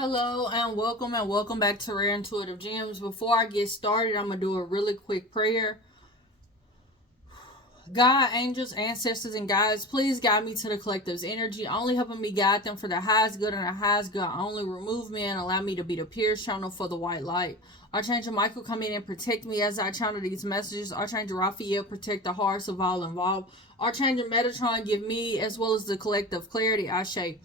Hello and welcome back to Rare Intuitive Gems. Before I get started, I'm gonna do a really quick prayer. God, angels, ancestors, and guides, please guide me to the collective's energy, only helping me guide them for the highest good and the highest good. Only remove me and allow me to be the pure channel for the white light. Archangel Michael, come in and protect me as I channel these messages. Archangel Raphael, protect the hearts of all involved. Archangel Metatron, give me as well as the collective clarity. Ashe.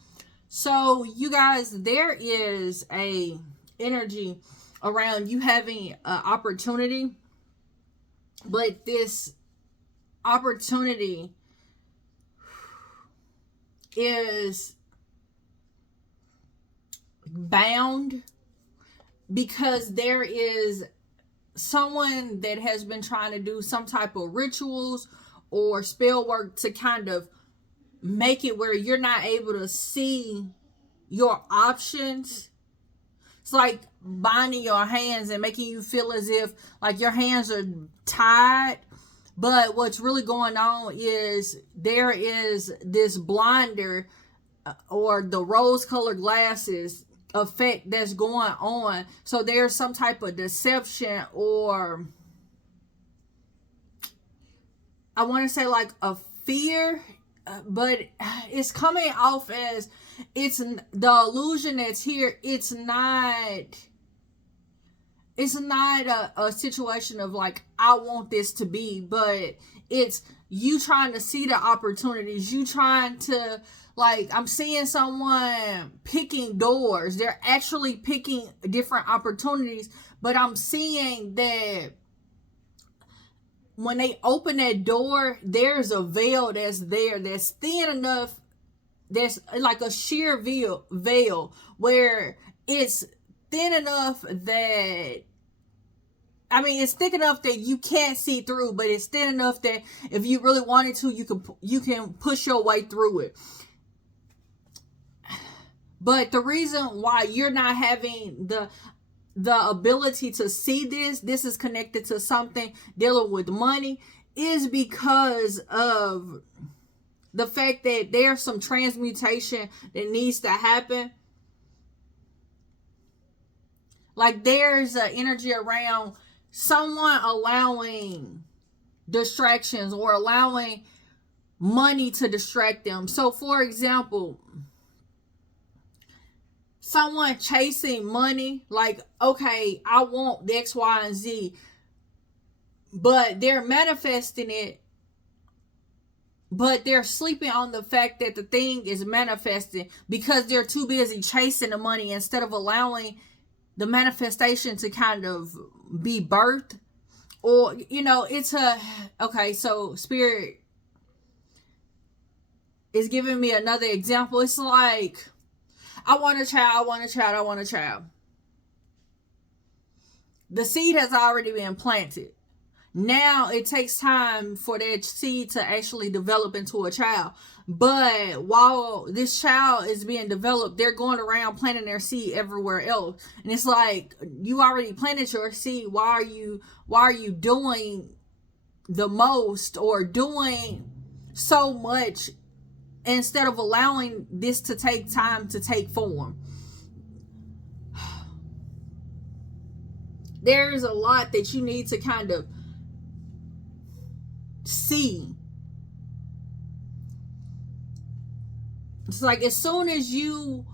So, you guys, there is a energy around you having an opportunity, but this opportunity is bound because there is someone that has been trying to do some type of rituals or spell work to kind of make it where you're not able to see your options. It's like binding your hands and making you feel as if like your hands are tied. But what's really going on is there is this blinder or the rose-colored glasses effect that's going on. So there's some type of deception, or I want to say like a fear, but it's coming off as it's the illusion that's here. It's not a situation of like I want this to be, but it's you trying to see the opportunities. You trying to, like, I'm seeing someone picking doors. They're actually picking different opportunities, but I'm seeing that when they open that door, there's a veil that's there that's thin enough, that's like a sheer veil where it's thin enough that, I mean, it's thick enough that you can't see through, but it's thin enough that if you really wanted to, you can push your way through it. But the reason why you're not having the ability to see this is connected to something dealing with money, is because of the fact that there's some transmutation that needs to happen. Like there's an energy around someone allowing distractions or allowing money to distract them. So for example, someone chasing money, like, okay, I want X, Y, and Z, but they're manifesting it, but they're sleeping on the fact that the thing is manifesting because they're too busy chasing the money instead of allowing the manifestation to kind of be birthed. Or, it's okay, so Spirit is giving me another example. It's like, I want a child. The seed has already been planted. Now it takes time for that seed to actually develop into a child. But while this child is being developed, they're going around planting their seed everywhere else. And it's like, you already planted your seed. Why are you doing the most or doing so much instead of allowing this to take time to take form? There's a lot that you need to kind of see. It's like as soon as you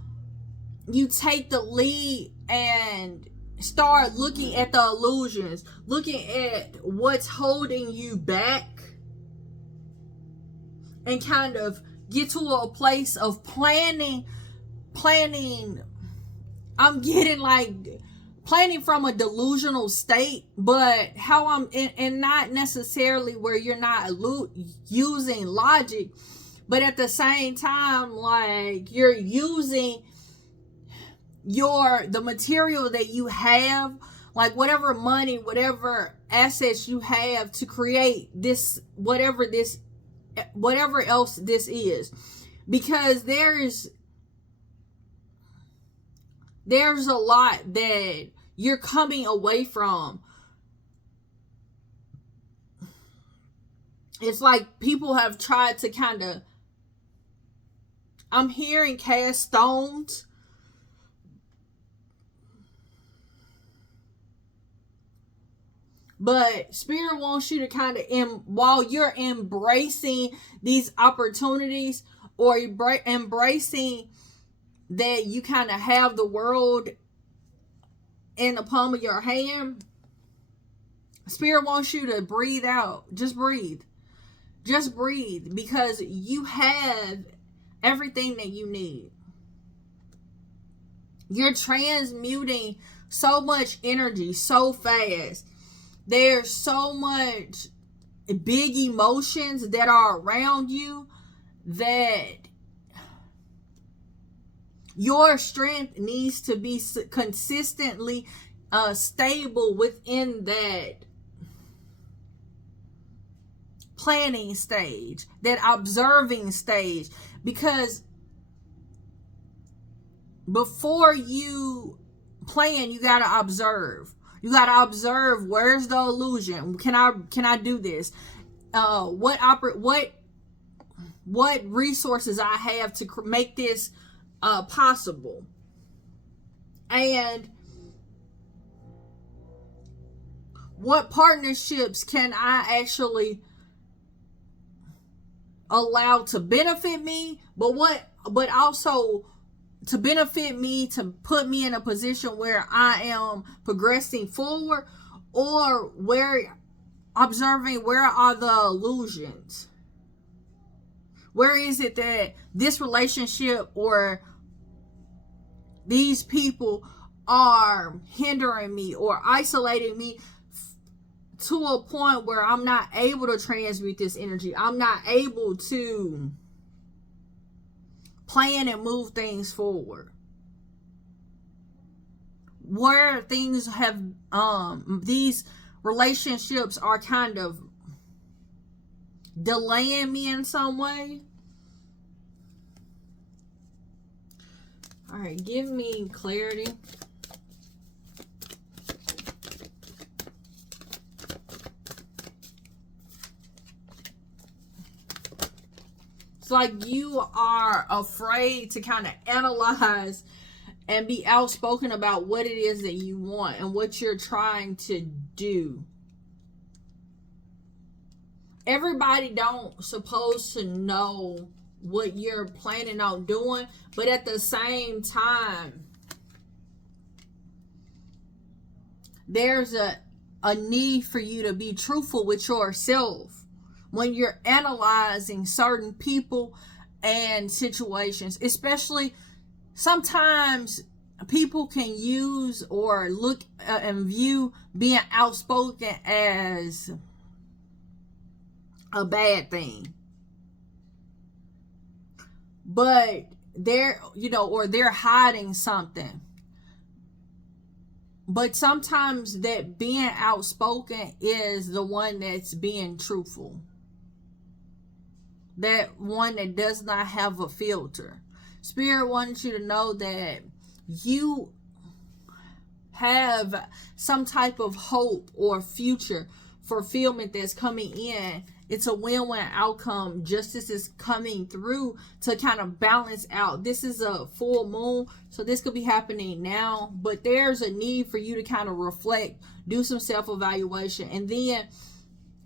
take the lead and start looking at the illusions, looking at what's holding you back, and kind of get to a place of planning. I'm getting like planning from a delusional state, but how I'm and not necessarily where you're not using logic, but at the same time, like you're using the material that you have, like whatever money, whatever assets you have to create this, whatever else this is, because there's a lot that you're coming away from. It's like people have tried to kind of, I'm hearing cast stones, But Spirit wants you to kind of, while you're embracing these opportunities, or embracing that you kind of have the world in the palm of your hand, Spirit wants you to breathe out. Just breathe. Just breathe, because you have everything that you need. You're transmuting so much energy so fast. There's so much big emotions that are around you that your strength needs to be consistently stable within that planning stage, that observing stage. Because before you plan, you got to observe. You got to observe, where's the illusion? Can I do this? What resources I have to make this possible? And what partnerships can I actually allow to benefit me, but also to benefit me, to put me in a position where I am progressing forward, or where observing where are the illusions? Where is it that this relationship or these people are hindering me or isolating me to a point where I'm not able to transmute this energy? I'm not able to plan and move things forward. Where things have, these relationships are kind of delaying me in some way. All right, give me clarity. Like you are afraid to kind of analyze and be outspoken about what it is that you want and what you're trying to do. Everybody don't supposed to know what you're planning on doing, but at the same time, there's a need for you to be truthful with yourself when you're analyzing certain people and situations. Especially sometimes people can use or look and view being outspoken as a bad thing, but they're hiding something. But sometimes that being outspoken is the one that's being truthful. That one that does not have a filter. Spirit wants you to know that you have some type of hope or future fulfillment that's coming in. It's a win-win outcome. Justice is coming through to kind of balance out. This is a full moon, so this could be happening now, but there's a need for you to kind of reflect, do some self-evaluation, and then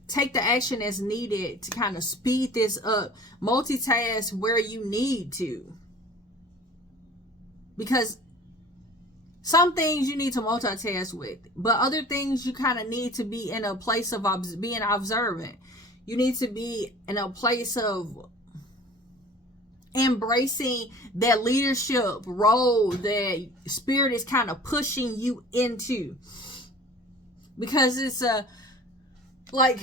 take the action that's needed to kind of speed this up. Multitask where you need to. Because some things you need to multitask with, but other things you kind of need to be in a place of being observant. You need to be in a place of embracing that leadership role that Spirit is kind of pushing you into. Because it's like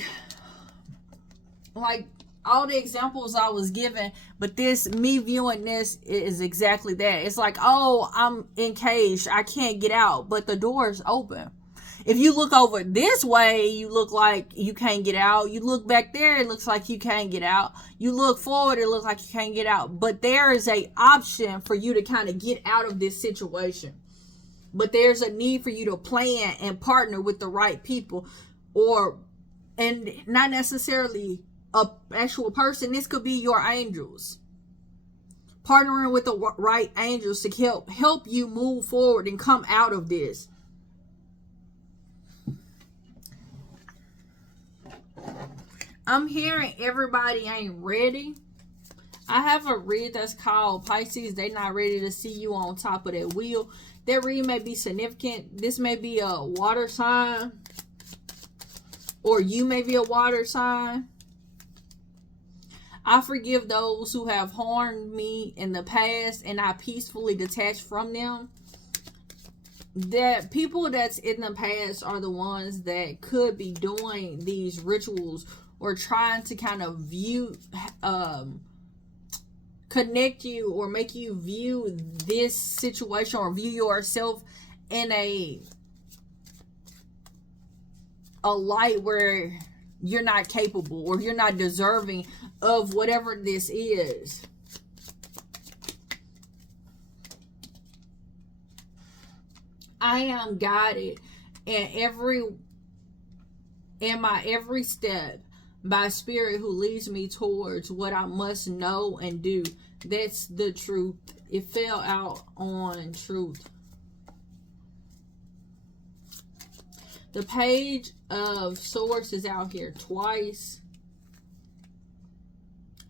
all the examples I was given, but me viewing this is exactly that. It's like, oh, I'm encaged, I can't get out, but the door is open. If you look over this way, you look like you can't get out. You look back there, it looks like you can't get out. You look forward, it looks like you can't get out. But there is an option for you to kind of get out of this situation. But there's a need for you to plan and partner with the right people, and not necessarily a actual person. This could be your angels. Partnering with the right angels to help you move forward and come out of this. I'm hearing everybody ain't ready. I have a read that's called Pisces. They not ready to see you on top of that wheel. That read may be significant. This may be a water sign. Or you may be a water sign. I forgive those who have harmed me in the past, and I peacefully detach from them. That people that's in the past are the ones that could be doing these rituals or trying to kind of view, connect you or make you view this situation or view yourself in a light where you're not capable or you're not deserving of whatever this is. I am guided in my every step by spirit who leads me towards what I must know and do. That's the truth. It fell out on truth. The Page of Swords is out here twice.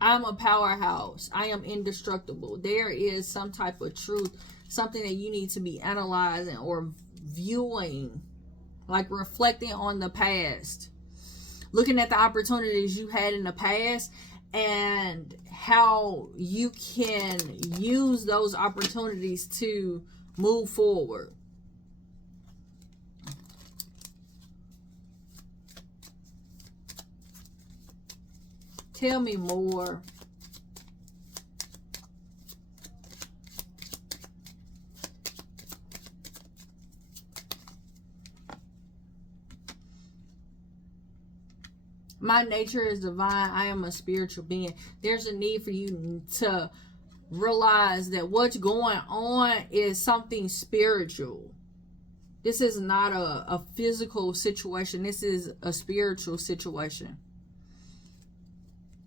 I'm a powerhouse. I am indestructible. There is some type of truth, something that you need to be analyzing or viewing, like reflecting on the past, looking at the opportunities you had in the past and how you can use those opportunities to move forward. Tell me more. My nature is divine. I am a spiritual being. There's a need for you to realize that what's going on is something spiritual. This is not a physical situation. This is a spiritual situation.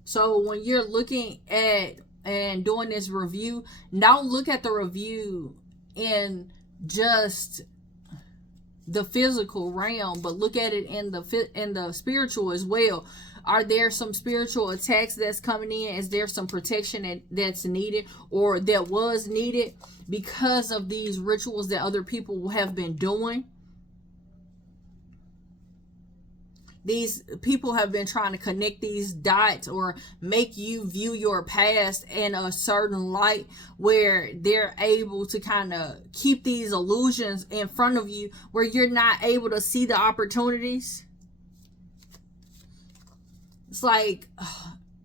So when you're looking at and doing this review, don't look at the review in just the physical realm, but look at it in the spiritual as well. Are there some spiritual attacks that's coming in? Is there some protection that's needed or that was needed because of these rituals that other people have been doing? These people have been trying to connect these dots or make you view your past in a certain light where they're able to kind of keep these illusions in front of you where you're not able to see the opportunities. It's like,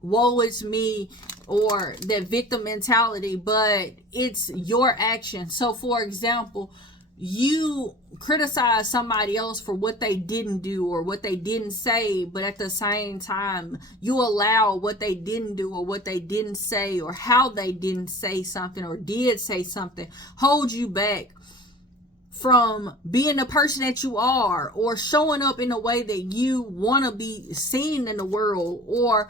woe is me, or that victim mentality, but it's your action. So for example, you criticize somebody else for what they didn't do or what they didn't say, but at the same time, you allow what they didn't do or what they didn't say or how they didn't say something or did say something hold you back from being the person that you are or showing up in a way that you want to be seen in the world or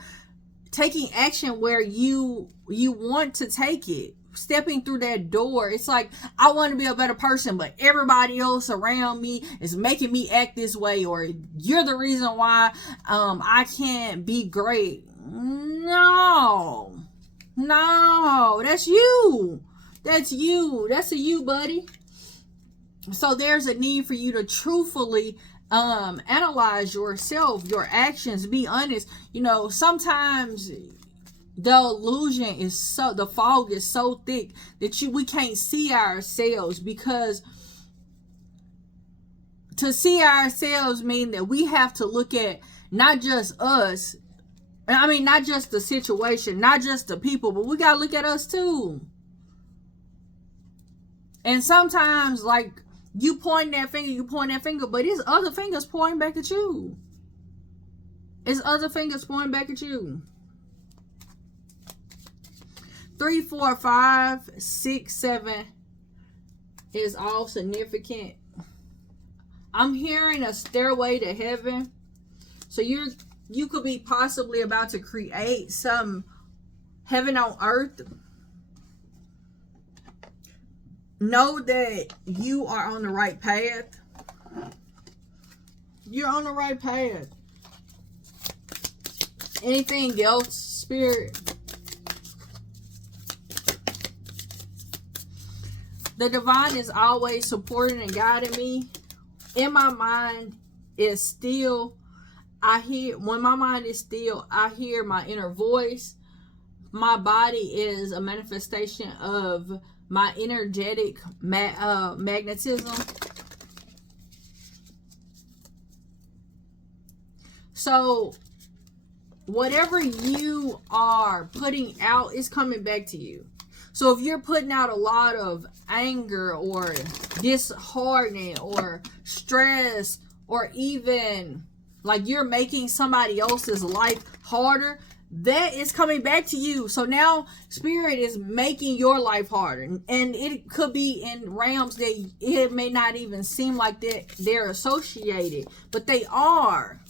taking action where you want to take it. Stepping through that door. It's like, I want to be a better person, but everybody else around me is making me act this way, or you're the reason why I can't be great. No, that's you. That's a you, buddy. So there's a need for you to truthfully analyze yourself, your actions, be honest. You know, sometimes the illusion is so, the fog is so thick that we can't see ourselves, because to see ourselves mean that we have to look at not just us, I mean not just the situation, not just the people, but we gotta look at us too. And sometimes, like, you point that finger, but it's other fingers pointing back at you. It's other fingers pointing back at you. 3, 4, 5, 6, 7 is all significant. I'm hearing a stairway to heaven. So you could be possibly about to create some heaven on earth. Know that you are on the right path. You're on the right path. Anything else, Spirit? The divine is always supporting and guiding me. In my mind is still, when my mind is still, I hear my inner voice. My body is a manifestation of my energetic magnetism. So whatever you are putting out is coming back to you. So if you're putting out a lot of anger or disheartening or stress, or even like you're making somebody else's life harder, that is coming back to you. So now Spirit is making your life harder, and it could be in realms that it may not even seem like that they're associated, but they are.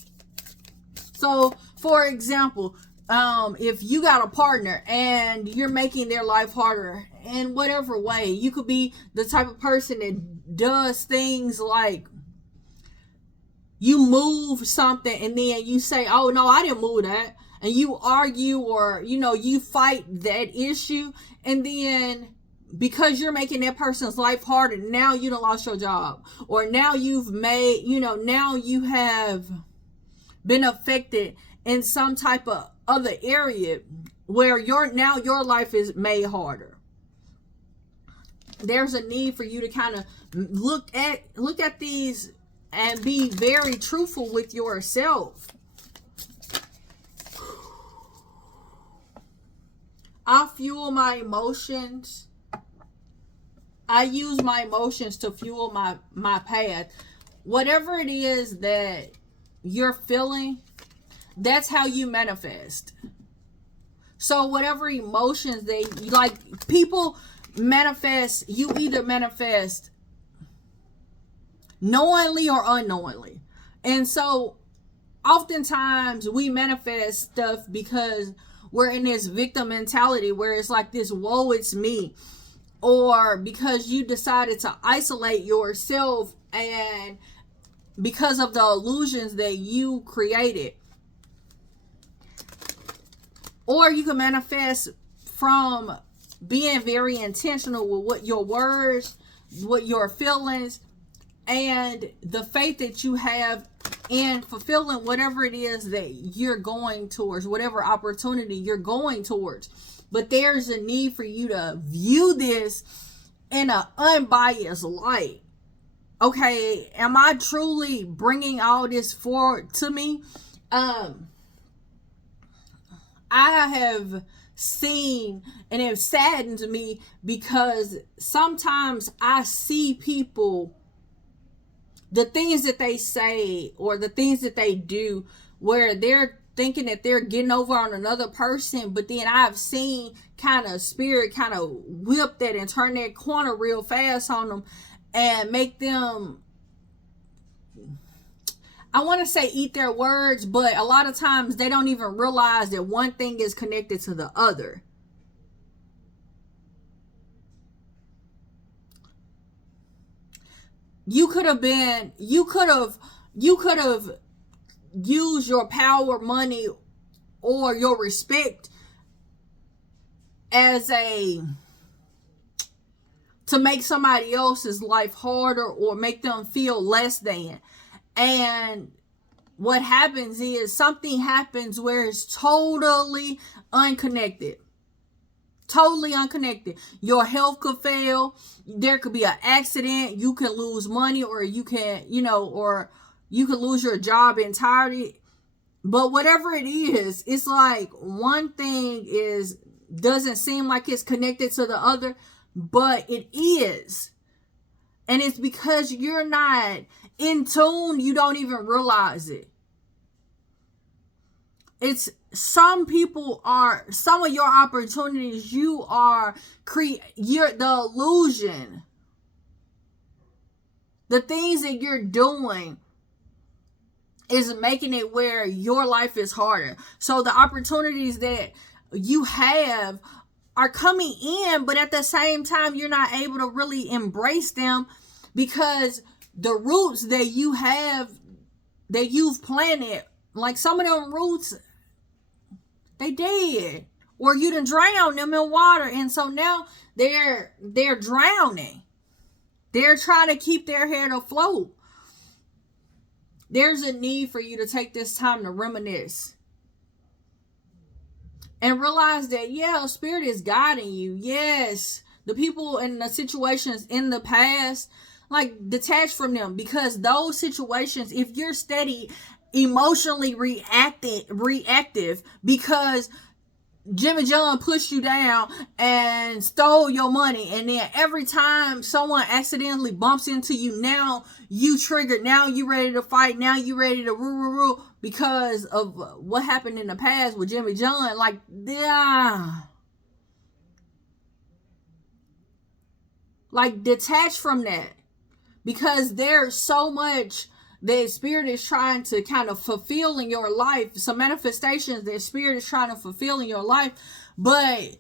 So for example, if you got a partner and you're making their life harder in whatever way, you could be the type of person that does things like you move something and then you say, oh no, I didn't move that, and you argue, or you fight that issue, and then because you're making that person's life harder, now you done lost your job, or now you've made, now you have been affected in some type of other area where your life is made harder. There's a need for you to kind of look at these and be very truthful with yourself. I fuel my emotions. I use my emotions to fuel my path. Whatever it is that you're feeling, that's how you manifest. So whatever emotions they like, people manifest, you either manifest knowingly or unknowingly. And so oftentimes we manifest stuff because we're in this victim mentality where it's like this, woe, it's me. Or because you decided to isolate yourself, and because of the illusions that you created. Or you can manifest from being very intentional with what your words, what your feelings, and the faith that you have in fulfilling whatever it is that you're going towards, whatever opportunity you're going towards. But there's a need for you to view this in an unbiased light. Okay, am I truly bringing all this forward to me? I have seen, and it saddens me, because sometimes I see people, the things that they say or the things that they do, where they're thinking that they're getting over on another person, but then I've seen kind of Spirit kind of whip that and turn that corner real fast on them and make them, I want to say, eat their words, but a lot of times they don't even realize that one thing is connected to the other. You could have used your power, money, or your respect to make somebody else's life harder or make them feel less than. And what happens is something happens where it's totally unconnected. Totally unconnected. Your health could fail. There could be an accident. You can lose money, or you can, or you could lose your job entirely. But whatever it is, it's like one thing doesn't seem like it's connected to the other, but it is. And it's because you're not in tune, you don't even realize it. It's some of your opportunities, the illusion, the things that you're doing is making it where your life is harder. So the opportunities that you have are coming in, but at the same time, you're not able to really embrace them, because the roots that you have, that you've planted, like some of them roots, They dead. Or you done drown them in water. And so now they're drowning. They're trying to keep their head afloat. There's a need for you to take this time to reminisce. And realize that, yeah, Spirit is guiding you. Yes. The people and the situations in the past, like, detach from them. Because those situations, if you're steady emotionally reactive because Jimmy John pushed you down and stole your money, and then every time someone accidentally bumps into you, now you triggered, now you ready to fight, now you ready to rule because of what happened in the past with Jimmy John. Like, yeah, like, detach from that, because there's so much that Spirit is trying to kind of fulfill in your life, some manifestations that Spirit is trying to fulfill in your life, but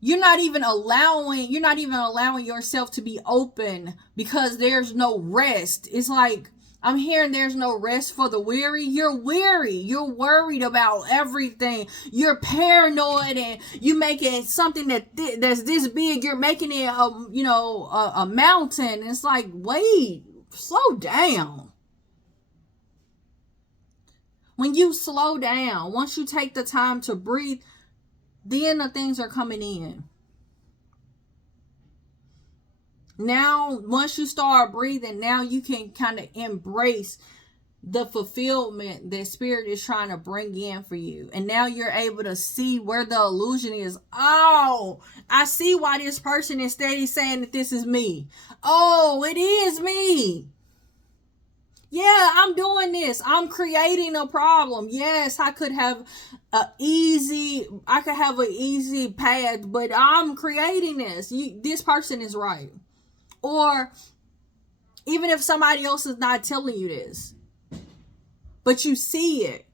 you're not even allowing yourself to be open because there's no rest. It's like, I'm hearing there's no rest for the weary. You're weary. You're worried about everything. You're paranoid, and you making something that's this big. You're making it a mountain. It's like, wait, slow down. When you slow down, once you take the time to breathe, then the things are coming in. Now, once you start breathing, now you can kind of embrace the fulfillment that Spirit is trying to bring in for you. And now you're able to see where the illusion is. Oh, I see why this person is steady saying that this is me. Oh, it is me. Yeah, I'm doing this. I'm creating a problem. Yes, I could have an easy path, but I'm creating this. This person is right. Or even if somebody else is not telling you this, but you see it,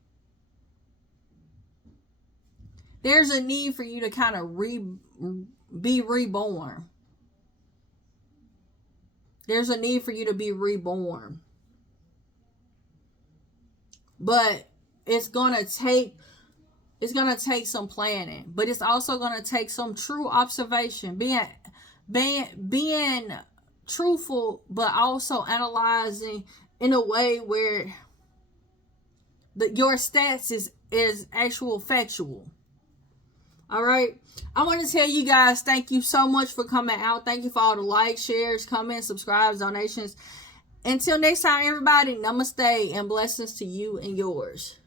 there's a need for you to kind of be reborn. There's a need for you to be reborn. But it's gonna take some planning, but it's also gonna take some true observation, being truthful, but also analyzing in a way where your stats is actual factual. All right. I want to tell you guys, thank you so much for coming out. Thank you for all the likes, shares, comments, subscribes, donations. Until next time, everybody, namaste and blessings to you and yours.